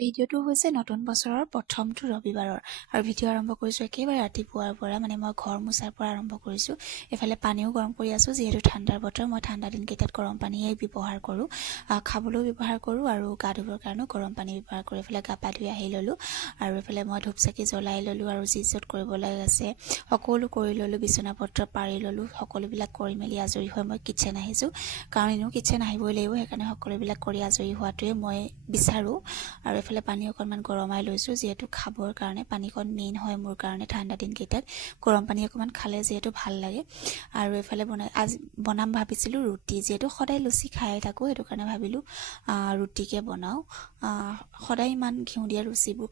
ভিডিঅ'টো হৈছে নতুন বছৰৰ প্ৰথমটো ৰবিবাৰৰ আৰু ভিডিঅ' আৰম্ভ কৰিছোঁ একেবাৰে ৰাতিপুৱাৰ পৰা মানে মই ঘৰ মোচাৰ পৰা আৰম্ভ কৰিছোঁ। এফালে পানীও গৰম কৰি আছোঁ, যিহেতু ঠাণ্ডাৰ বতৰ মই ঠাণ্ডা দিনকেইটাত গৰম পানীয়ে ব্যৱহাৰ কৰোঁ, খাবলৈও ব্যৱহাৰ কৰোঁ আৰু গা ধুবৰ কাৰণেও গৰম পানী ব্যৱহাৰ কৰোঁ। এফালে গা পা ধুই আহি ল'লোঁ আৰু এফালে মই ধূপ চাকি জ্বলাই ল'লোঁ আৰু যি য'ত কৰিবলৈ আছে সকলো কৰি ল'লোঁ, বিচনা পত্ৰ পাৰি ল'লোঁ। সকলোবিলাক কৰি মেলি আজৰি হৈ মই কিটচেন আহিছোঁ, কাৰণ এনেও কিটচেন আহিবই লাগিব, সেইকাৰণে সকলোবিলাক কৰি আজৰি হোৱাটোৱে মই বিচাৰোঁ। আৰু এফালে পানী অকণমান গৰমাই লৈছোঁ, যিহেতু খাবৰ কাৰণে পানীকণ মেইন হয় মোৰ কাৰণে ঠাণ্ডা দিনকেইটাত। গৰম পানী অকণমান খালে যিহেতু ভাল লাগে। আৰু এফালে আজি বনাম ভাবিছিলোঁ ৰুটি, যিহেতু সদায় লুচি খাই থাকোঁ, সেইটো কাৰণে ভাবিলোঁ ৰুটিকে বনাওঁ। সদায় ইমান ঘিউ দিয়া লুচিবোৰ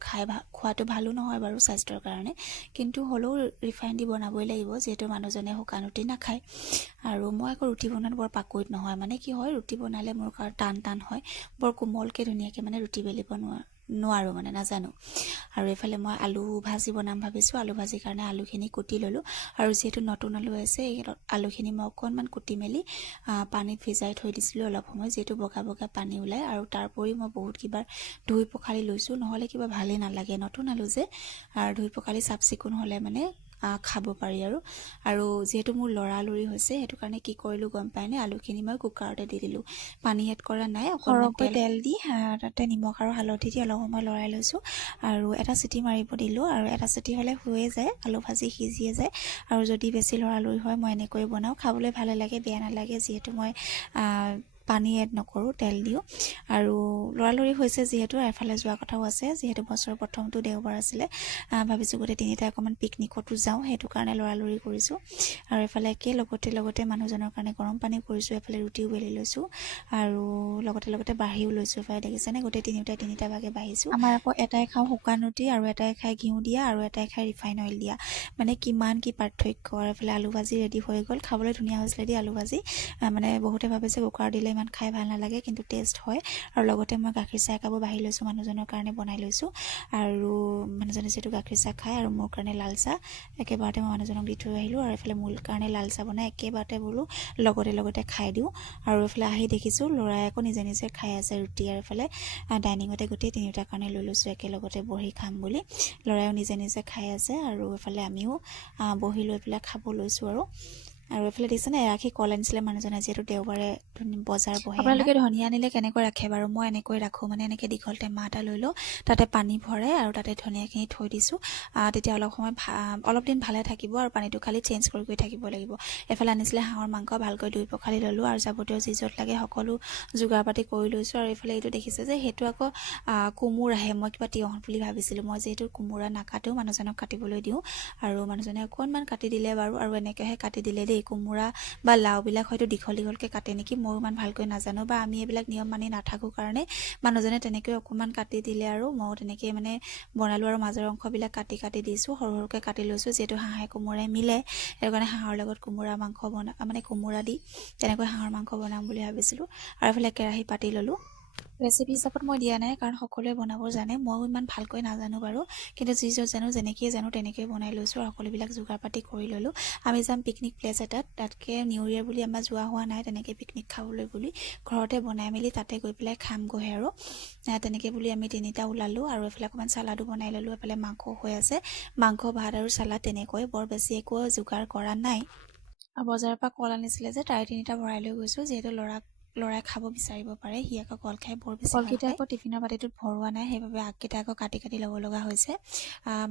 খোৱাটো ভালো নহয় বাৰু স্বাস্থ্যৰ কাৰণে, কিন্তু হ'লেও ৰিফাইন দি বনাবই লাগিব, যিহেতু মানুহজনে শুকান ৰুটি নাখায়। আৰু মই আকৌ ৰুটি বনোৱাত বৰ পাকৈত নহয়, মানে কি হয় ৰুটি বনালে মোৰ কাৰণে টান হয়, বৰ কোমলকৈ ধুনীয়াকৈ মানে ৰুটি বেলিব নোৱাৰোঁ, মানে নাজানো। আৰু এইফালে মই আলু ভাজি বনাম ভাবিছোঁ, আলু ভাজিৰ কাৰণে আলুখিনি কুটি ল'লোঁ আৰু যিহেতু নতুন আলু আছে এই আলুখিনি মই অকণমান কুটি মেলি পানীত ভিজাই থৈ দিছিলোঁ অলপ সময়, যিহেতু বগা বগা পানী ওলায়। আৰু তাৰোপৰি মই বহুত কিবা ধুই পখালি লৈছোঁ, নহ'লে কিবা ভালেই নালাগে, নতুন আলু যে, আৰু ধুই পখালি চাফ চিকুণ হ'লে মানে খাব পাৰি। আৰু যিহেতু মোৰ লৰালৰি হৈছে, সেইটো কাৰণে কি কৰিলোঁ গম পায়নে, আলুখিনি মই কুকাৰতে দি দিলোঁ, পানী এড কৰা নাই, অকণমান তেল দি তাতে নিমখ আৰু হালধি দি অলপ সময় লৰাই লৈছোঁ আৰু এটা চিটি মাৰিব দিলোঁ। আৰু এটা চিটি হ'লে হৈয়ে যায়, আলু ভাজি সিজিয়ে যায়। আৰু যদি বেছি লৰালৰি হয় মই এনেকৈ বনাওঁ, খাবলৈ ভালে লাগে, বেয়া নালাগে, যিহেতু মই পানী এড নকৰোঁ, তেল দিওঁ। আৰু লৰালৰি হৈছে যিহেতু এফালে যোৱা কথাও আছে, যিহেতু বছৰৰ প্ৰথমটো দেওবাৰ আছিলে, ভাবিছোঁ গোটেই তিনিটা অকণমান পিকনিকতো যাওঁ, সেইটো কাৰণে লৰালৰি কৰিছোঁ। আৰু এফালে লগতে মানুহজনৰ কাৰণে গৰম পানী কৰিছোঁ, এফালে ৰুটিও বেলি লৈছোঁ আৰু লগতে বাঢ়িও লৈছোঁ। এফালে দেখিছেনে গোটেই তিনিটা ভাগে বাঢ়িছোঁ। আমাৰ আকৌ এটাই খাওঁ শুকান ৰুটি, আৰু এটাই খাই ঘিউ দিয়া, আৰু এটাই খাই ৰিফাইন অইল দিয়া, মানে কিমান কি পাৰ্থক্য। আৰু এফালে আলু ভাজি ৰেডি হৈ গ'ল, খাবলৈ ধুনীয়া হৈছিলে দেই আলু ভাজি, মানে বহুতে ভাবে যে কুকাৰ দিলে ইমান খাই ভাল নালাগে, কিন্তু টেষ্ট হয়। আৰু লগতে মই গাখীৰ চাহ একাপো বাঢ়ি লৈছোঁ, মানুহজনৰ কাৰণে বনাই লৈছোঁ। আৰু মানুহজনে যিহেতু গাখীৰ চাহ খায়, আৰু মোৰ কাৰণে লাল চাহ একেবাৰতে মই মানুহজনক দি থৈ আহিলোঁ। আৰু এইফালে মোৰ কাৰণে লাল চাহ বনাই একেবাৰতে বোলো লগতে খাই দিওঁ। আৰু এইফালে আহি দেখিছোঁ ল'ৰাই আকৌ নিজে খাই আছে ৰুটি, আৰু এইফালে ডাইনিঙতে গোটেই তিনিওটাৰ কাৰণে লৈ লৈছোঁ একেলগতে বহি খাম বুলি। ল'ৰাইও নিজে খাই আছে, আৰু এইফালে আমিও বহি লৈ পেলাই খাব লৈছোঁ। আৰু এইফালে দেখিছেনে এৰাশী কল আনিছিলে মানুহজনে, যিহেতু দেওবাৰে বজাৰ বহে। আপোনালোকে ধনিয়া আনিলে কেনেকৈ ৰাখে বাৰু? মই এনেকৈ ৰাখোঁ, মানে এনেকৈ দীঘল টেমা এটা লৈ লওঁ, তাতে পানী ভৰাই আৰু তাতে ধনিয়াখিনি থৈ দিছোঁ, তেতিয়া অলপ দিন ভালে থাকিব। আৰু পানীটো খালি চেঞ্জ কৰি থাকিব লাগিব। এফালে আনিছিলে হাঁহৰ মাংস, ভালকৈ ধুই পখালি ল'লোঁ, আৰু যাৱতীয় যি য'ত লাগে সকলো যোগাৰ পাতি কৰি লৈছোঁ। আৰু এইফালে এইটো দেখিছে যে সেইটো আকৌ কোমোৰাহে, মই কিবা তিয়ঁহ বুলি ভাবিছিলোঁ। মই যিহেতু কোমোৰা নাকাটোঁ, মানুহজনক কাটিবলৈ দিওঁ, আৰু মানুহজনে অকণমান কাটি দিলে বাৰু, আৰু এনেকৈহে কাটি দিলে দেই। কোমোৰা বা লাওবিলাক হয়তো দীঘলকৈ কাটে নেকি, ময়ো ইমান ভালকৈ নাজানো, বা আমি এইবিলাক নিয়ম মানি নাথাকোঁ কাৰণে মানুহজনে তেনেকৈ অকণমান কাটি দিলে, আৰু ময়ো তেনেকৈ মানে বনালোঁ। আৰু মাজৰ অংশবিলাক কাটি দিছোঁ, সৰুকৈ কাটি লৈছোঁ, যিহেতু হাঁহে কোমোৰাই মিলে, সেইটো কাৰণে হাঁহৰ লগত কোমোৰা মাংস মানে কোমোৰা দি তেনেকৈ হাঁহৰ মাংস বনাম বুলি ভাবিছিলোঁ। আৰু এইফালে কেৰাহী পাতি ল'লোঁ। ৰেচিপি হিচাপত মই দিয়া নাই, কাৰণ সকলোৱে বনাব জানে, ময়ো ইমান ভালকৈ নাজানো বাৰু, কিন্তু যি য'ত জানো যেনেকৈ তেনেকৈ বনাই লৈছোঁ, আৰু সকলোবিলাক যোগাৰ পাতি কৰি ল'লোঁ। আমি যাম পিকনিক প্লেচ এটাত, তাতকৈ নিউ ইয়েৰ বুলি আমাৰ যোৱা হোৱা নাই তেনেকৈ পিকনিক খাবলৈ বুলি, ঘৰতে বনাই মেলি তাতে গৈ পেলাই খামগৈ। আৰু তেনেকৈ বুলি আমি তিনিটা ওলালোঁ। আৰু এইফালে অকণমান চালাডো বনাই ল'লোঁ, এইফালে মাংস হৈ আছে, মাংস ভাত আৰু চালাড, তেনেকৈ বৰ বেছি একো যোগাৰ কৰা নাই। আৰু বজাৰৰ পৰা কল আনিছিলে যে, তাৰে তিনিটা ভৰাই লৈ গৈছোঁ, যিহেতু ল'ৰাই খাব বিচাৰিব পাৰে, সি আকৌ কল খাই বৰ বেছি ভাল পায়। কলকেইটা আকৌ টিফিনৰ বাতিটোত ভৰোৱা নাই, সেইবাবে আগকেইটা আকৌ কাটি ল'ব লগা হৈছে।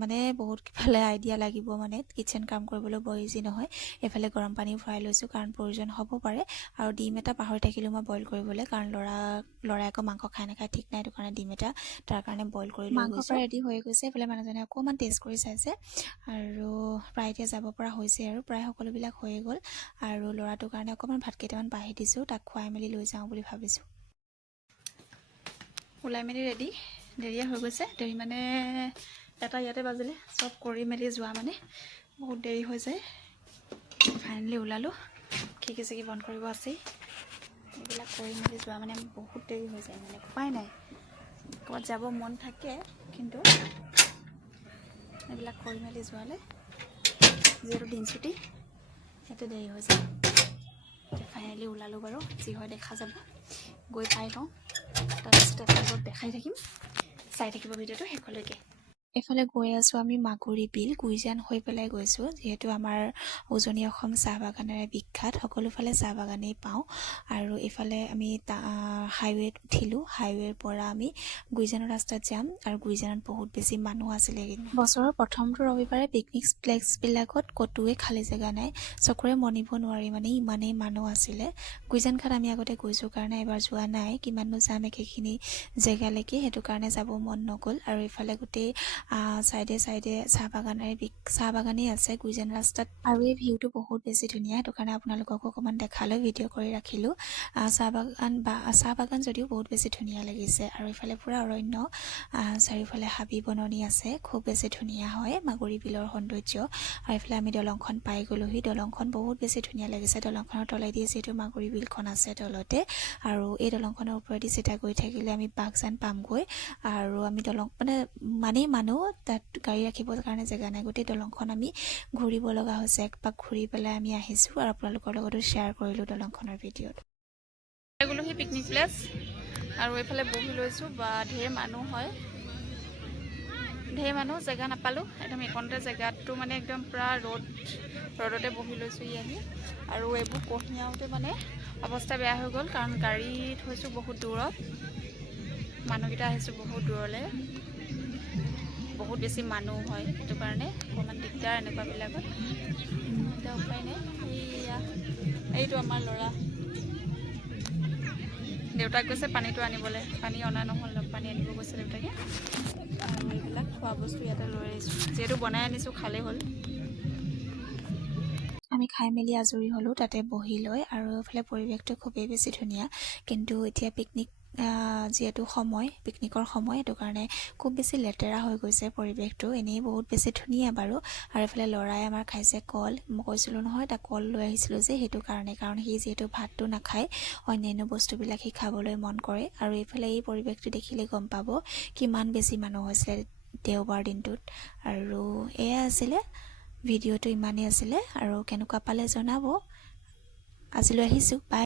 মানে বহুত কিফালে আইডিয়া লাগিব, মানে কিটচেন কাম কৰিবলৈ বৰ ইজি নহয়। এইফালে গৰম পানীও ভৰাই লৈছোঁ, কাৰণ প্ৰয়োজন হ'ব পাৰে। আৰু ডিম এটা পাহৰি থাকিলোঁ মই বইল কৰিবলৈ, কাৰণ ল'ৰাই আকৌ মাংস খাই নাখায় ঠিক নাই, সেইটো কাৰণে ডিম এটা তাৰ কাৰণে বইল কৰি লৈ গৈছোঁ। মাংস এদি হৈ গৈছে, এইফালে মানুহজনে অকণমান টেষ্ট কৰি চাইছে, আৰু প্ৰায় এতিয়া যাব পৰা হৈছে, আৰু প্ৰায় সকলোবিলাক হৈয়ে গ'ল। আৰু ল'ৰাটোৰ কাৰণে অকণমান ভাত কেইটামান বাঢ়ি দিছোঁ, তাক খুৱাই মেলি লৈ যাওঁ বুলি ভাবিছোঁ। ওলাই মেলি দেৰিয়ে হৈ গৈছে, দেৰি মানে এটা ইয়াতে বাজিলে, চব কৰি মেলি যোৱা মানে বহুত দেৰি হৈ যায়। ফাইনেলি ওলালোঁ, খিৰিকি বন্ধ কৰিব আছেই, এইবিলাক কৰি মেলি যোৱা মানে বহুত দেৰি হৈ যায়, মানে উপায় নাই, ক'ৰবাত যাব মন থাকে, কিন্তু এইবিলাক কৰি মেলি যোৱালে যিহেতু দিন ছুটি, সেইটো দেৰি হৈ যায়। ফাইনেলি ওলালোঁ বাৰু, যি হয় দেখা যাব, গৈ পাই লওঁ, তাৰপিছত আপোনালোকক দেখাই থাকিম। চাই থাকিব ভিডিঅ'টো শেষলৈকে এফালে গৈ আছো আমি মাগুৰী বিল গুইজান হৈ পেলাই গৈছো যেহেতু আমাৰ উজনি অসম চাহ বাগানেৰে বিখ্যাত সকলোফালে চাহ বাগানেই পাওঁ আৰু এফালে আমি হাইৱেত উঠিলো হাইৱেৰ পৰা আমি গুইজানৰ ৰাস্তাত যাম আৰু গুইজানত বহুত বেছি মানুহ আছিলে বছৰৰ প্ৰথমটো ৰবিবাৰে পিকনিক প্লেচবিলাকত কতোৱে খালী জেগা নাই চকুৰে মনিব নোৱাৰি মানে ইমানেই মানুহ আছিলে গুইজান ঘাট আমি আগতে গৈছো কাৰণে এবাৰ যোৱা নাই কিমাননো যাম একেখিনি জেগালৈকে সেইটো কাৰণে যাব মন নগ'ল আৰু ইফালে গোটেই সাইডে সাইডে চাহ বাগানেই আছে গুইজান ৰাস্তাত আৰু এই ভিউটো বহুত বেছি ধুনীয়া সেইটো কাৰণে আপোনালোকক অকণমান দেখালৈ ভিডিঅ' কৰি ৰাখিলোঁ চাহ বাগান যদিও বহুত বেছি ধুনীয়া লাগিছে আৰু ইফালে পুৰা অৰণ্য চাৰিওফালে হাবি বননি আছে খুব বেছি ধুনীয়া হয় মাগুৰী বিলৰ সৌন্দৰ্য আৰু ইফালে আমি দলংখন পাই গ'লোহি দলংখন বহুত বেছি ধুনীয়া লাগিছে দলংখনৰ তলেদি যিহেতু মাগুৰী বিলখন আছে তলতে আৰু এই দলংখনৰ ওপৰেদি চিধা গৈ থাকিলে আমি বাগজান পামগৈ আৰু আমি দলং মানে মানুহ তাত গাড়ী ৰাখিবৰ কাৰণে জেগা নাই গোটেই দলংখন আমি ঘূৰিব লগা হৈছে একপাক ঘূৰি পেলাই আমি আহিছোঁ আৰু আপোনালোকৰ লগতো শ্বেয়াৰ কৰিলোঁ দলংখনৰ ভিডিঅ'টো এগুলোহি পিকনিক প্লেচ আৰু এইফালে বহি লৈছোঁ বা ঢেৰ মানুহ হয় ঢেৰ মানুহ জেগা নাপালোঁ একদম এইকণতে জেগাটো মানে একদম পূৰা ৰ'দতে বহি লৈছোঁ আহি আৰু এইবোৰ কঢ়িয়াওঁতে মানে অৱস্থা বেয়া হৈ গ'ল কাৰণ গাড়ী থৈছোঁ বহুত দূৰত মানুহকেইটা আহিছোঁ বহুত দূৰলৈ বহুত বেছি মানুহ হয় সেইটো কাৰণে অকণমান দিগদাৰ এনেকুৱাবিলাকত এতিয়া উপায় নাই এইটো আমাৰ ল'ৰা দেউতাক গৈছে পানীটো আনিবলৈ পানী অনা নহ'ল পানী আনিব গৈছে দেউতাকে আৰু এইবিলাক খোৱা বস্তু ইয়াতে লৈ আহিছোঁ যিহেতু বনাই আনিছোঁ খালেই হ'ল আমি খাই মেলি আজৰি হ'লোঁ তাতে বহি লৈ আৰু এইফালে পৰিৱেশটো খুবেই বেছি ধুনীয়া কিন্তু এতিয়া যিহেতু পিকনিকৰ সময় সেইটো কাৰণে খুব বেছি লেতেৰা হৈ গৈছে পৰিৱেশটো এনেই বহুত বেছি ধুনীয়া বাৰু আৰু এইফালে ল'ৰাই আমাৰ খাইছে কল মই কৈছিলোঁ নহয় তাক কল লৈ আহিছিলোঁ যে সেইটো কাৰণ সি যিহেতু ভাতটো নাখায় অন্যান্য বস্তুবিলাক সি খাবলৈ মন কৰে আৰু এইফালে এই পৰিৱেশটো দেখিলে গম পাব কিমান বেছি মানুহ হৈছিলে দেওবাৰ দিনটোত আৰু এয়া আছিলে ভিডিঅ'টো ইমানেই আছিলে আৰু কেনেকুৱা পালে জনাব আজিলৈ আহিছোঁ বাই